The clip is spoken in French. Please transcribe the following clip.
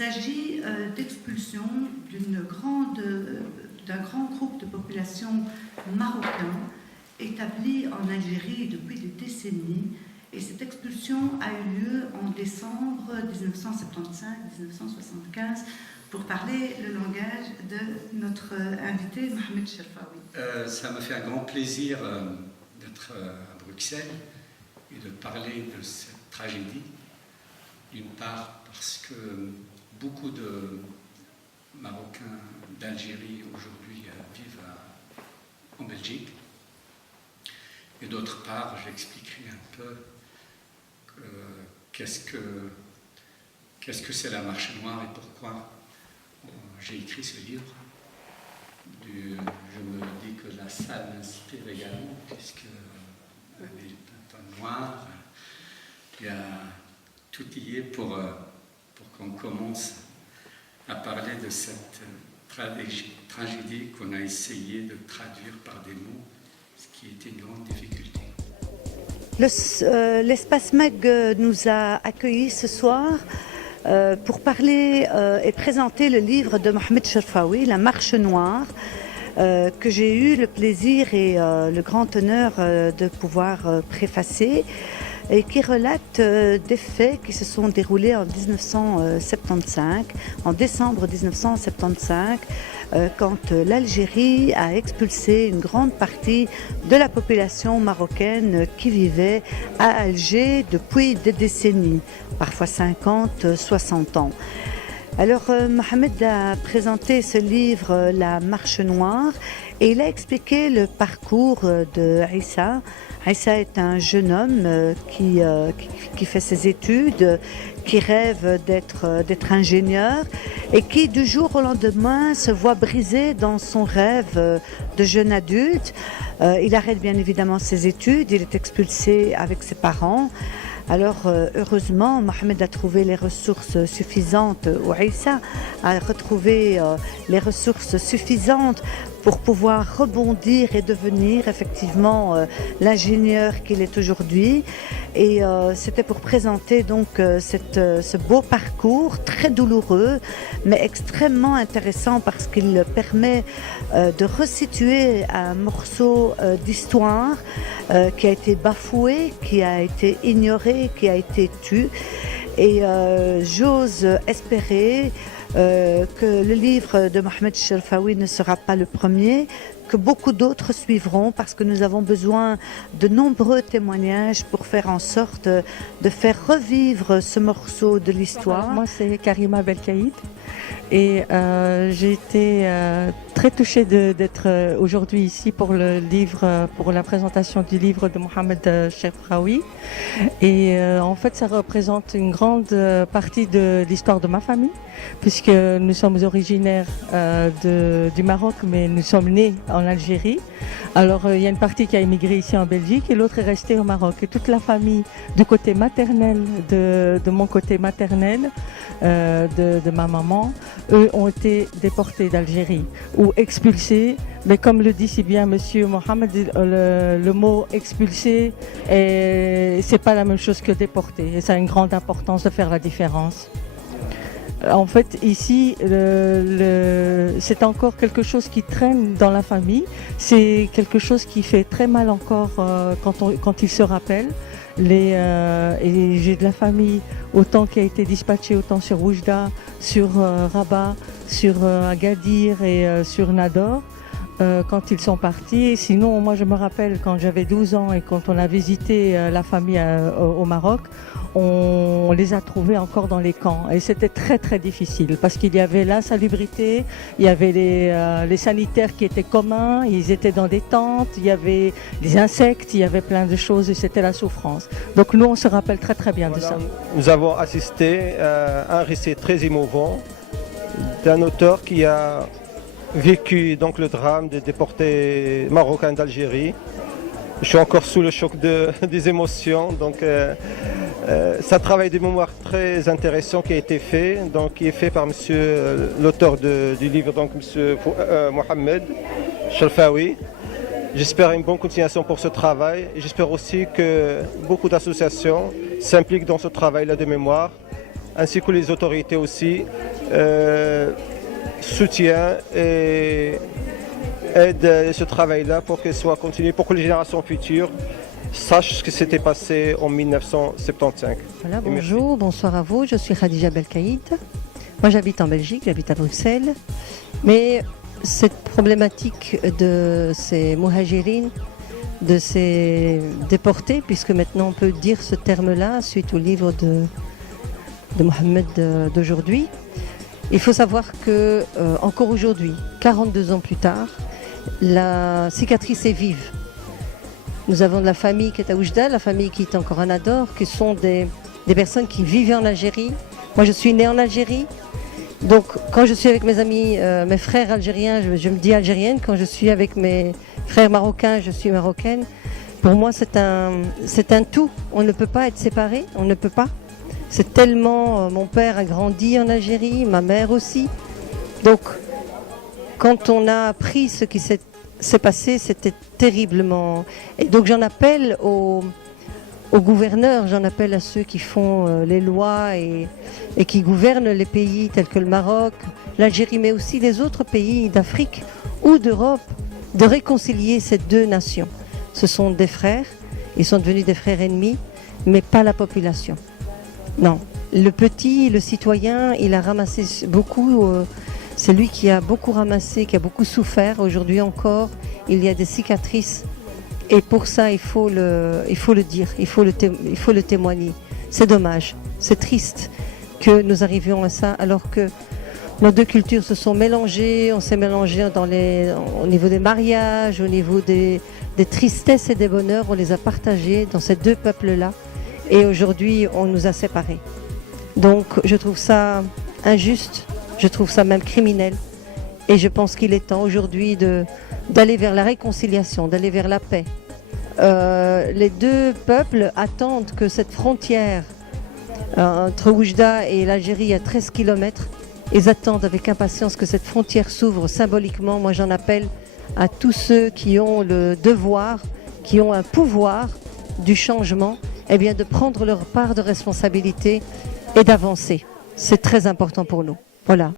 s'agit d'expulsion d'un grand groupe de population marocain établi en Algérie depuis des décennies. Et cette expulsion a eu lieu en décembre 1975-1975 pour parler le langage de notre invité Mohamed Cherfaoui. Ça me fait un grand plaisir d'être à Bruxelles et de parler de cette tragédie. D'une part parce que beaucoup de Marocains d'Algérie aujourd'hui vivent en Belgique. Et d'autre part, j'expliquerai un peu qu'est-ce que c'est la marche noire et pourquoi j'ai écrit ce livre. Je me dis que la salle m'inspire également, puisqu'elle est un peu noire. Il y a tout y est pour qu'on commence à parler de cette tragédie qu'on a essayé de traduire par des mots, ce qui était une grande difficulté. L'espace MAG nous a accueillis ce soir pour parler et présenter le livre de Mohamed Cherfaoui, La Marche Noire, que j'ai eu le plaisir et le grand honneur de pouvoir préfacer, et qui relate des faits qui se sont déroulés en 1975, en décembre 1975, quand l'Algérie a expulsé une grande partie de la population marocaine qui vivait à Alger depuis des décennies, parfois 50, 60 ans. Alors Mohamed a présenté ce livre, La Marche Noire, et il a expliqué le parcours de Issa. Issa est un jeune homme qui fait ses études, qui rêve d'être ingénieur et qui du jour au lendemain se voit brisé dans son rêve de jeune adulte. Il arrête bien évidemment ses études, il est expulsé avec ses parents. Alors heureusement, Mohamed a trouvé les ressources suffisantes, ou Issa a retrouvé les ressources suffisantes pour pouvoir rebondir et devenir effectivement l'ingénieur qu'il est aujourd'hui. Et c'était pour présenter donc ce beau parcours très douloureux, mais extrêmement intéressant parce qu'il permet de resituer un morceau d'histoire qui a été bafoué, qui a été ignoré, qui a été tu. Et j'ose espérer que le livre de Mohamed Cherfaoui ne sera pas le premier, que beaucoup d'autres suivront parce que nous avons besoin de nombreux témoignages pour faire en sorte de faire revivre ce morceau de l'histoire. Moi, c'est Karima Belkaïd et j'ai été très touchée d'être aujourd'hui ici pour le livre, pour la présentation du livre de Mohamed Cherfaoui. Et en fait, ça représente une grande partie de l'histoire de ma famille, puisque nous sommes originaires du Maroc, mais nous sommes nés en Algérie. Alors, il y a une partie qui a émigré ici en Belgique et l'autre est restée au Maroc. Et toute la famille du côté maternel, de mon côté maternel, de ma maman, eux ont été déportés d'Algérie ou expulsés. Mais comme le dit si bien Monsieur Mohamed, le mot expulsé, c'est pas la même chose que déporté. Et ça a une grande importance de faire la différence. En fait, ici, c'est encore quelque chose qui traîne dans la famille. C'est quelque chose qui fait très mal encore quand il se rappelle. Et j'ai de la famille autant qui a été dispatchée autant sur Oujda, sur Rabat, sur Agadir et sur Nador. Quand ils sont partis. Sinon, moi je me rappelle quand j'avais 12 ans et quand on a visité la famille au Maroc, on les a trouvés encore dans les camps et c'était très très difficile parce qu'il y avait l'insalubrité, il y avait les sanitaires qui étaient communs, ils étaient dans des tentes, il y avait des insectes, il y avait plein de choses et c'était la souffrance. Donc nous on se rappelle très très bien de ça. Nous avons assisté à un récit très émouvant d'un auteur qui a vécu donc le drame des déportés marocains d'Algérie. Je suis encore sous le choc des émotions. Donc, c'est un travail de mémoire très intéressant qui a été fait, donc qui est fait par l'auteur du livre, donc Monsieur Mohamed Cherfaoui. J'espère une bonne continuation pour ce travail et j'espère aussi que beaucoup d'associations s'impliquent dans ce travail-là de mémoire ainsi que les autorités aussi, soutiennent et aident ce travail-là pour qu'il soit continué, pour que les générations futures sachent ce qui s'était passé en 1975. Voilà, bonjour, bonsoir à vous, je suis Khadija Belkaïd. Moi j'habite en Belgique, j'habite à Bruxelles. Mais cette problématique de ces muhajirines, de ces déportés, puisque maintenant on peut dire ce terme-là suite au livre de Mohamed d'aujourd'hui, il faut savoir que encore aujourd'hui, 42 ans plus tard, la cicatrice est vive. Nous avons de la famille qui est à Oujda, la famille qui est encore à Nador, qui sont des personnes qui vivaient en Algérie. Moi je suis née en Algérie. Donc quand je suis avec mes amis, mes frères algériens, je me dis algérienne. Quand je suis avec mes frères marocains, je suis marocaine. Pour moi c'est un tout. On ne peut pas être séparés, on ne peut pas. C'est tellement... mon père a grandi en Algérie, ma mère aussi. Donc quand on a appris ce qui s'est passé, c'était terriblement... Et donc j'en appelle aux gouverneurs, j'en appelle à ceux qui font les lois et qui gouvernent les pays tels que le Maroc, l'Algérie, mais aussi les autres pays d'Afrique ou d'Europe, de réconcilier ces deux nations. Ce sont des frères, ils sont devenus des frères ennemis, mais pas la population. Non, le petit, le citoyen, il a ramassé beaucoup, c'est lui qui a beaucoup ramassé, qui a beaucoup souffert. Aujourd'hui encore, il y a des cicatrices. Et pour ça, il faut le dire, il faut le témoigner. C'est dommage, c'est triste que nous arrivions à ça, alors que nos deux cultures se sont mélangées, on s'est mélangé au niveau des mariages, au niveau des tristesses et des bonheurs, on les a partagés dans ces deux peuples-là. Et aujourd'hui, on nous a séparés. Donc, je trouve ça injuste, je trouve ça même criminel. Et je pense qu'il est temps aujourd'hui d'aller vers la réconciliation, d'aller vers la paix. Les deux peuples attendent que cette frontière entre Oujda et l'Algérie à 13 km, ils attendent avec impatience que cette frontière s'ouvre symboliquement. Moi j'en appelle à tous ceux qui ont le devoir, qui ont un pouvoir du changement, eh bien de prendre leur part de responsabilité et d'avancer. C'est très important pour nous. Voilà.